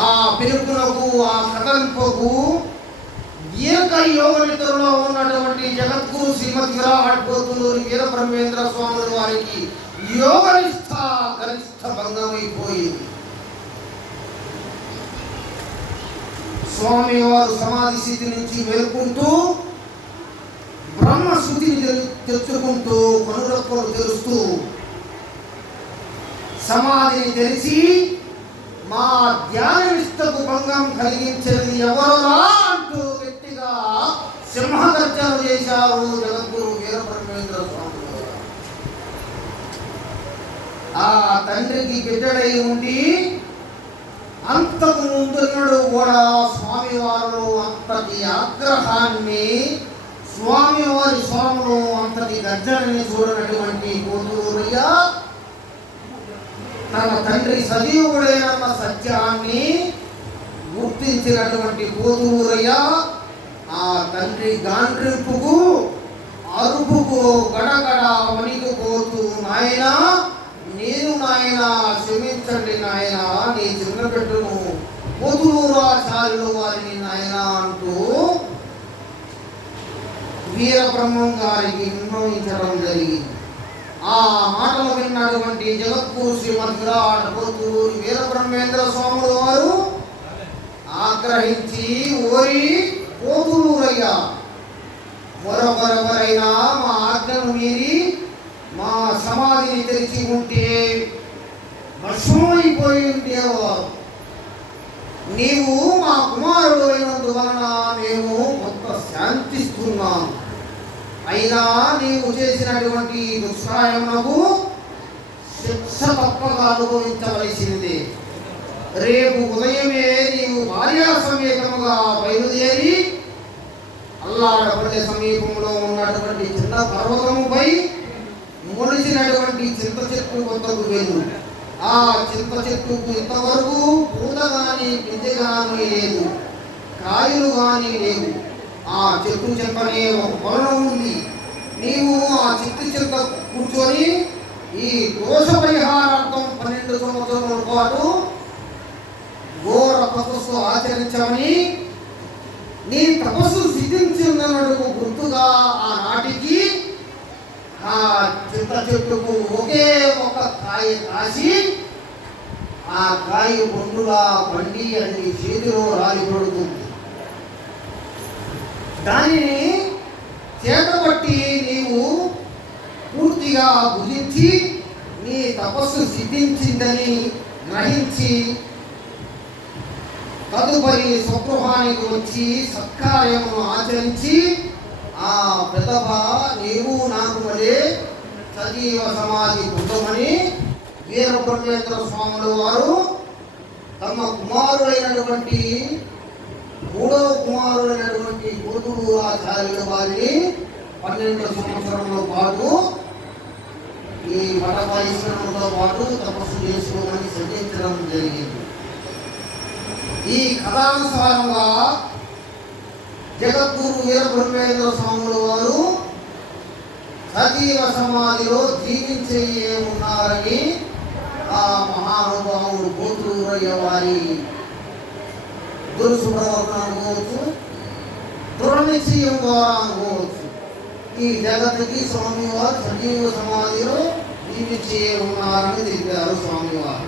ఆ పిలుపునకు, ఆ కథంపుకు దీర్ఘ యోగ నిద్రలో ఉన్నటువంటి జగద్గురు శ్రీమద్ విరాట్ పోతులూరి వీరబ్రహ్మేంద్ర స్వాముల వారికి యోగనిష్ట గరిష్ట భంగమైపోయింది. స్వామి వారు సమాధి స్థితి నుంచి మేల్కొంటూ బ్రహ్మశృతిని తెచ్చుకుంటూ కనురెప్పలు తెరుస్తూ సమాధిని తెరిచి మా ధ్యాన నిష్టకు భంగం కలిగించేది ఎవరో అంటూ గట్టిగా సింహగర్జన చేశారు జగద్గురు వీరబ్రహ్మేంద్ర స్వామి. ఆ తండ్రికి బిడ్డడై ఉండి అంతకు ముందున్నాడు కూడా స్వామివారు అంతటి ఆగ్రహాన్ని, స్వామివారి స్వరంలో అంతటి గర్జనని చూడనటువంటి పోతులూరయ్య తన తండ్రి సజీవుడైన సత్యాన్ని గుర్తించినటువంటి పోతులూరయ్య ఆ తండ్రి గాండ్రింపుకు, అరుపుకు గడగడ వణికిపోతూ, నాయనా నాయన క్షమించండి నాయన, నీ చిన్న బిడ్డను పోతులూరాచార్యుల వారిని నాయన అంటూ వీరబ్రహ్మం గారికి విన్నవించడం జరిగింది. ఆ మాటలు విన్నటువంటి జగద్గురు శ్రీమద్ విరాట్ పోతులూరి వీరబ్రహ్మేంద్ర స్వాముల వారు ఆగ్రహించి, ఓరి పోతులూరయ్య, మరొకరెవరైనా మా ఆజ్ఞను మీరి మా సమాధిని తెరిచి ఉంటే భస్మైపోయి ఉండేవారు. నీవు మా కుమారుడు అయినందువలన మేము కొంత శాంతిస్తున్నాము. అయినా నీవు చేసినటువంటి దుష్కార్యమునకు శిక్ష తప్పక అనుభవించవలసిందే. రేపు ఉదయమే నీవు భార్యా సమేతముగా బయలుదేరి అల్లాడపల్లె సమీపంలో ఉన్నటువంటి చిన్న పర్వతముపై మొలిచినటువంటి చింత చెట్టు వద్దకు వెళ్ళు. ఆ చింత చెట్టుకు ఇంతవరకు పూత కానీ గింజ కానీ లేదు, కాయలు కానీ లేవు. ఆ చెట్టు చెంతనే ఒక కొలను ఉంది. నీవు ఆ చెట్టు చెంత కూర్చొని ఈ దోష పరిహారార్థం 12 సంవత్సరముల పాటు ఘోర తపస్సు ఆచరించమని, నీ తపస్సు సిద్ధించినందుకు గుర్తుగా ఆనాటికి ఆ చింత చెట్టుకు ఒకే ఒక కాయ కాసి ఆ కాయ పండుగా పండి అది చేతిలో రాలిపడుతుంది. దానిని చేతబట్టి నీవు పూర్తిగా భుజించి నీ తపస్సు సిద్ధించిందని గ్రహించి తదుపరి స్వగృహానికి వచ్చి సత్కార్యమును ఆచరించి ఆ పెదవ నీవు నాకు మరే సజీవ సమాధి పొందమని వీరబ్రహ్మేంద్ర స్వాముల వారు తమ కుమారుడైనటువంటి 3వ కుమారుడైనటువంటి పోతులూరాచార్యుల వారిని 12 సంవత్సరంలో పాటు ఈ వటపాయిశ్వరంతో పాటు తపస్సు చేసుకోమని సూచించడం జరిగింది. ఈ కథానుసారంగా జగద్గురు వీరబ్రహ్మేంద్ర స్వాముల వారు సజీవ సమాధిలో జీవించే ఉన్నారని ఆ మహానుభావుడు పోతులూరయ్య వారి దురుసు ప్రవర్తన అనుకోవచ్చు, దృఢనిశ్చయం ద్వారా అనుకోవచ్చు. ఈ జగత్తుకి స్వామివారు సజీవ సమాధిలో జీవించే ఉన్నారని తెలిపారు స్వామివారు.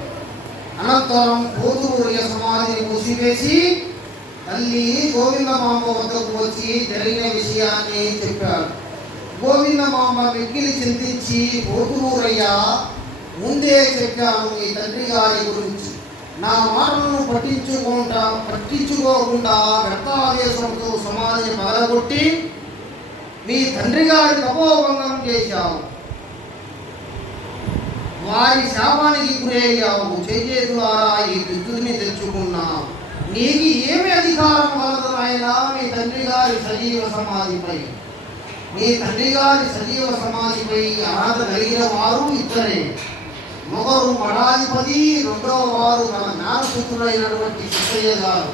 అనంతరం పోతులూరయ్య సమాధిని మూసివేసి తల్లి గోవిందమాంబ వద్దకు వచ్చి జరిగిన విషయాన్ని చెప్పాడు. గోవిందమాంబ మిక్కిలి చింతించి, పోతులూరయ్య, ముందే చెప్పాను ఈ తండ్రి గారి గురించి, నా మాటలను పట్టించుకోకుండా వ్యర్థావేశంతో సమాధిని పగలగొట్టి మీ తండ్రి గారి తపోభంగం చేశావు, వారి శాపానికి గురయ్యావు, చేతులారా ఈ విద్యుత్ని తెచ్చుకున్నావు. నీకు ఏమి అధికారం కలదు నాయనా మీ తండ్రి గారి సజీవ సమాధిపై? మీ తండ్రి గారి సజీవ సమాధిపై అర్హత కలిగిన వారు ఇద్దరే. ఒకరు మఠాధిపతి, రెండవ వారు తన జ్ఞానపుత్రుడైనటువంటి సిద్ధయ్య గారు.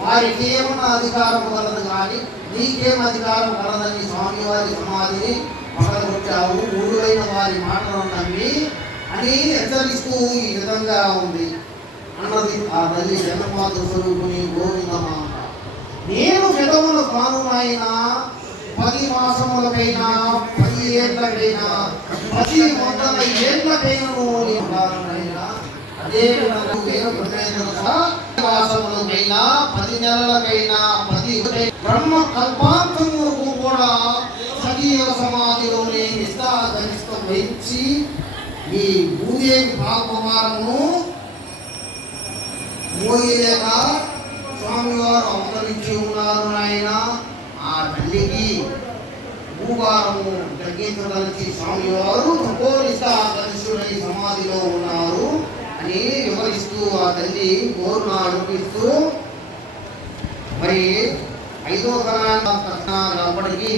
వారికి ఏమన్నా అధికారం కలదు కానీ నీకేం అధికారం కలదని స్వామివారి సమాధిని పగలగొట్టావు, మూఢులైన వారి మాటలను నమ్మి అని హెచ్చరిస్తూ ఈ విధంగా ఉంది. అన్నది ఆ తల్లి జగన్మాత స్వరూపుని గోవిందమ్మ. నేను పెదవుల కానునైనా 10 మాసములకైనా 10 ఏళ్ళకైనా 10 ఏళ్ళకైనా అదే మాసములకైనా 10 నెలలకైనా 10 బ్రహ్మ కల్పాంతములకు కూడా సజీవ సమాధిలోనే నిష్ఠాగరిష్ఠ వహించి ఈ భూదేవి పాపభారము మోయలేక స్వామివారు అవతరించి ఉన్నారు. ఆయన ఆ తల్లికి భూభారము తగ్గించదలిచి స్వామివారు ఖగోళిష్ఠాగరిష్ఠుడై సమాధిలో ఉన్నారు అని వివరిస్తూ ఆ తల్లి గోరును అనిపిస్తూ మరి 5వ తరాన్ని అప్పటికి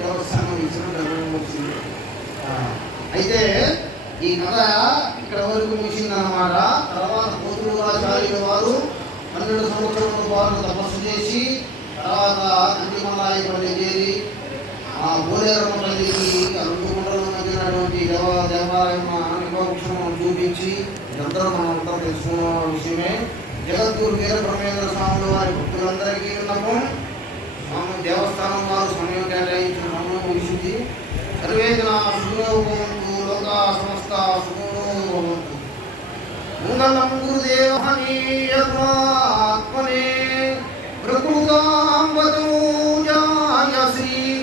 దేవస్థానం ఇచ్చిన అయితే ఈ కథ ఇక్కడ వరకు ముగిసిందన్నమాట. తర్వాత పోతురాచార్యుల వారు 12 సంవత్సరాల పాటు తపస్సు చేసి తర్వాత నందిమలాయపల్లి చేరి ఆ బోలేరమ్మ తల్లికి 2 గుంటల మధ్యనటువంటి దేవాలయం నిపక్షం చూపించి ఇదంతా మనం అంతా తెలుసుకున్న విషయమే. జగద్గురు వీర బ్రహ్మేంద్ర స్వాములు వారి భక్తులందరికీ విన్నపం, స్వామి దేవస్థానం వారు సమయం కేటాయించిన సమయం ముగిసింది. సర్వే జనా సుఖినో భవంతు, లోకా సమస్తా సుఖినో భవంతు. మంగళం గురుదేవ